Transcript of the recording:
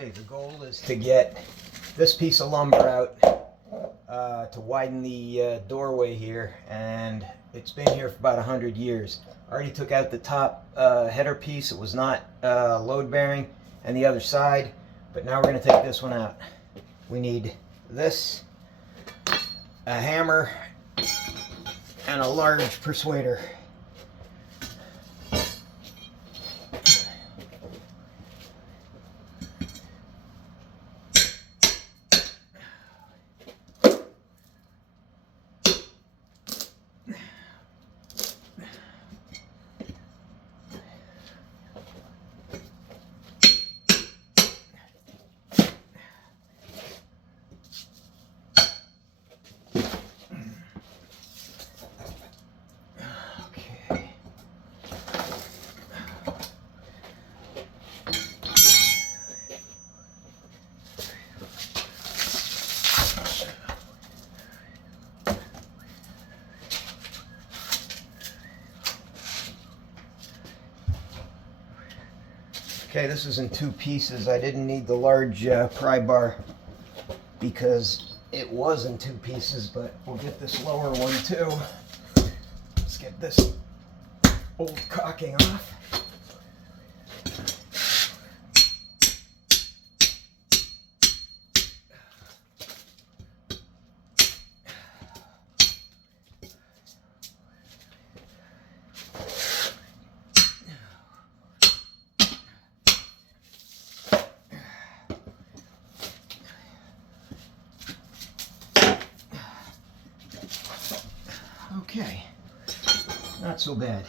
Okay, the goal is to get this piece of lumber out to widen the doorway here, and it's been here for about 100 years. I already took out the top header piece. It was not load bearing, and the other side, but now we're going to take this one out. We need this, a hammer, and a large persuader. Okay, this is in two pieces. I didn't need the large pry bar because it was in two pieces, but we'll get this lower one too. Let's get this old caulking off. Okay, not so bad.